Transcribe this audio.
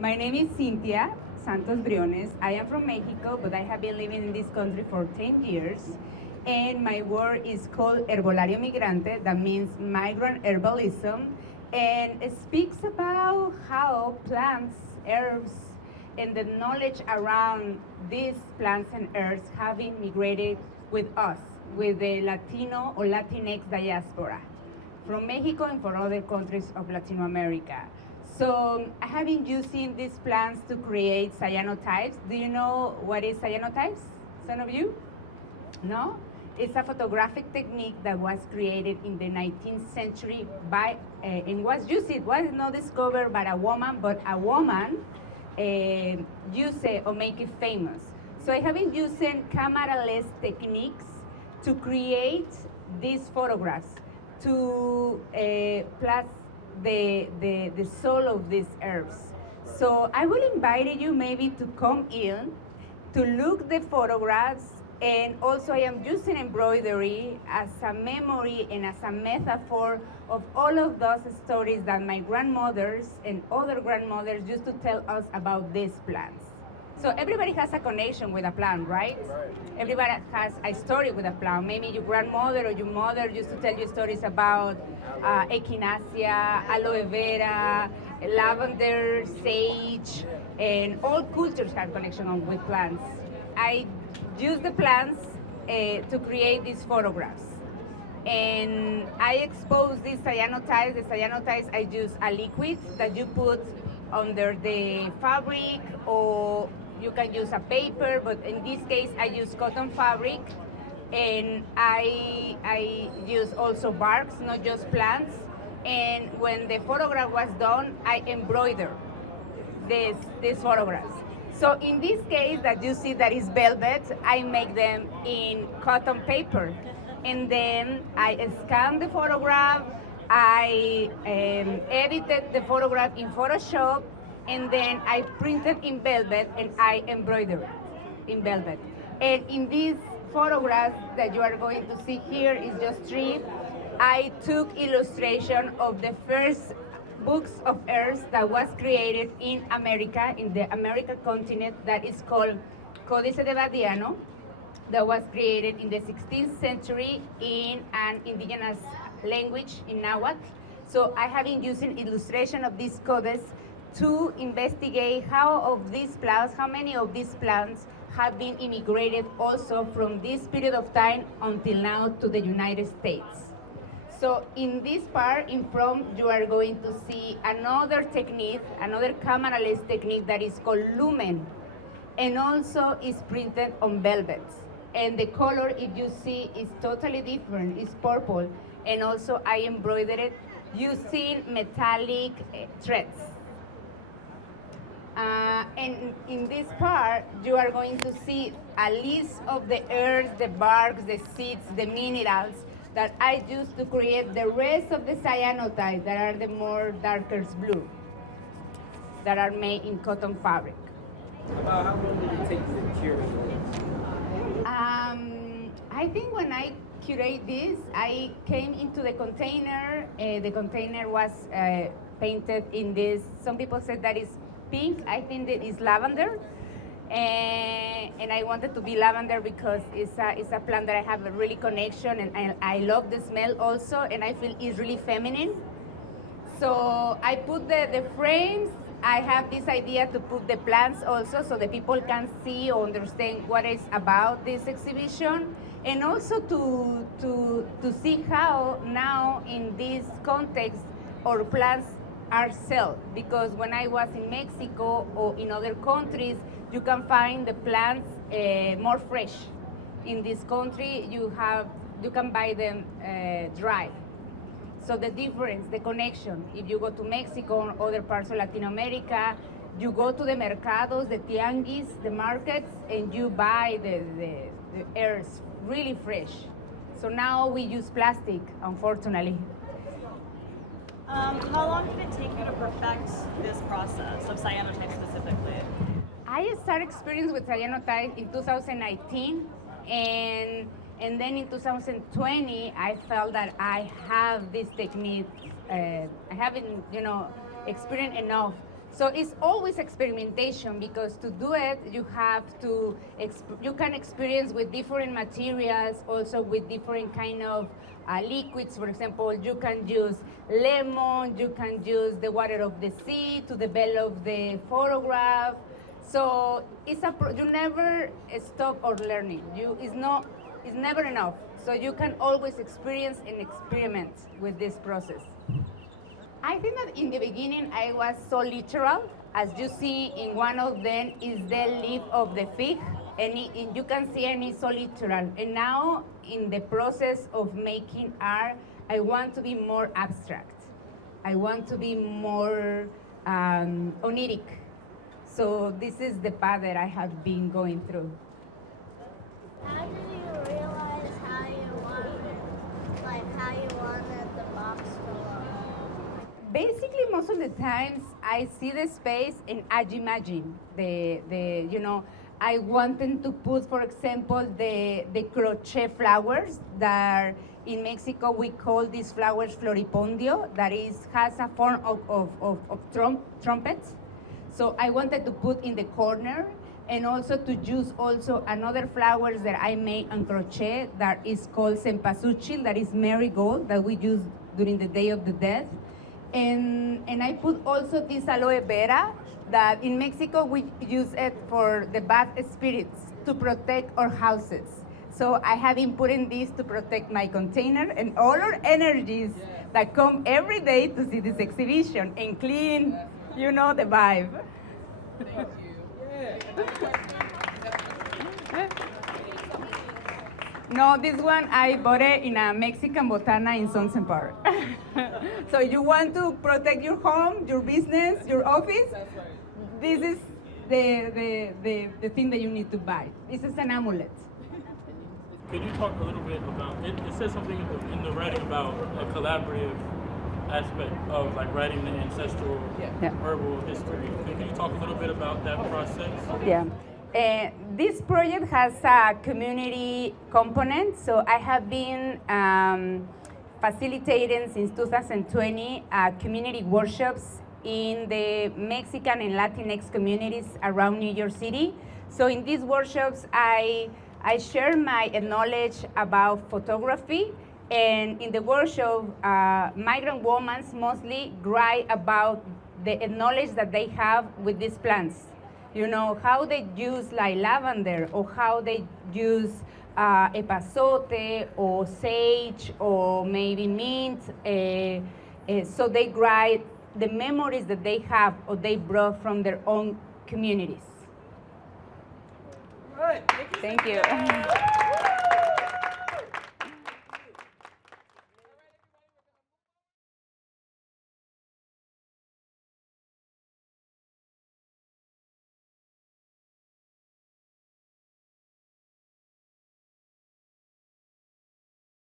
My name is Cinthya, Santos Briones. I am from Mexico, but I have been living in this country for 10 years. And my work is called Herbolario Migrante, that means migrant herbalism, and it speaks about how plants, herbs, and the knowledge around these plants and herbs have been migrated with us, with the Latino or Latinx diaspora from Mexico and from other countries of Latin America. So I have been using these plants to create cyanotypes. Do you know what is cyanotypes? Some of you? No? It's a photographic technique that was created in the 19th century by, and was used, it was not discovered by a woman, but a woman used it or make it famous. So I have been using camera-less techniques to create these photographs, to plus the soul of these herbs. So I will invite you maybe to come in, to look the photographs, and also I am using embroidery as a memory and as a metaphor of all of those stories that my grandmothers and other grandmothers used to tell us about these plants. So everybody has a connection with a plant, right? Everybody has a story with a plant. Maybe your grandmother or your mother used to tell you stories about echinacea, aloe vera, lavender, sage, and all cultures have connection with plants. I use the plants to create these photographs. And I expose these cyanotypes. The cyanotypes, I use a liquid that you put under the fabric, or you can use a paper, but in this case I use cotton fabric, and I use also barks, not just plants. And when the photograph was done, I embroider these photographs. So in this case that you see that is velvet, I make them in cotton paper. And then I scan the photograph, I edited the photograph in Photoshop, and then I printed in velvet and I embroidered in velvet. And in these photographs that you are going to see here is just three. I took illustration of the first books of herbs that was created in America, in the American continent, that is called Códice de Badiano, that was created in the 16th century in an indigenous language in Nahuatl. So I have been using illustration of these codes to investigate how of these plants, how many of these plants have been immigrated also from this period of time until now to the United States. So in this part in front, you are going to see another technique, another camera-less technique that is called lumen, and also is printed on velvet. And the color, if you see, is totally different, it's purple. And also I embroidered it using metallic threads. And in this part, you are going to see a list of the herbs, the barks, the seeds, the minerals that I use to create the rest of the cyanotypes that are the more darker blue, that are made in cotton fabric. About how long did it take to curate I think when I curate this, I came into the container. The container was painted in this. Some people said that is pink. I think that is lavender. And I wanted to be lavender because it's a plant that I have a really connection, and I love the smell also, and I feel it's really feminine. So I put the frames. I have this idea to put the plants also so the people can see or understand what is about this exhibition, and also to see how now in this context our plants are sold. Because when I was in Mexico or in other countries, you can find the plants more fresh. In this country, you can buy them dry. So the difference, the connection, if you go to Mexico or other parts of Latin America, you go to the mercados, the tianguis, the markets, and you buy the herbs really fresh. So now we use plastic, unfortunately. How long did it take you to perfect this process of cyanotype specifically? I started experience with cyanotype in 2019, and then in 2020, I felt that I have this technique. I haven't, experienced enough So it's always experimentation because to do it, you have to, you can experience with different materials, also with different kind of liquids. For example, you can use lemon, you can use the water of the sea to develop the photograph. So it's you never stop or learning. It's never enough. So you can always experience and experiment with this process. I think that in the beginning I was so literal. As you see in one of them is the leaf of the fig, and you can see and it's so literal. And now in the process of making art, I want to be more abstract. I want to be more oniric. So this is the path that I have been going through. How did you realize how you wanted the box to look? Basically, most of the times I see the space and I imagine I wanted to put, for example, the crochet flowers that in Mexico we call these flowers floripondio, that has a form of trumpets. So I wanted to put in the corner and also to use also another flowers that I made on crochet that is called cempasúchil, that is marigold, that we use during the Day of the Dead. And I put also this aloe vera that in Mexico we use it for the bad spirits to protect our houses. So I have been putting this to protect my container and all our energies that come every day to see this exhibition and clean, the vibe. No, this one I bought it in a Mexican botana in Sunset Park. So you want to protect your home, your business, your office? This is the thing that you need to buy. This is an amulet. Could you talk a little bit about, it says something in the writing about a collaborative aspect of like writing the ancestral herbal history. Could you talk a little bit about that process? Yeah. This project has a community component, so I have been facilitating since 2020 community workshops in the Mexican and Latinx communities around New York City. So in these workshops, I share my knowledge about photography, and in the workshop, migrant women mostly write about the knowledge that they have with these plants. How they use like lavender, or how they use epazote, or sage, or maybe mint. So they write the memories that they have or they brought from their own communities. All right. Thank you.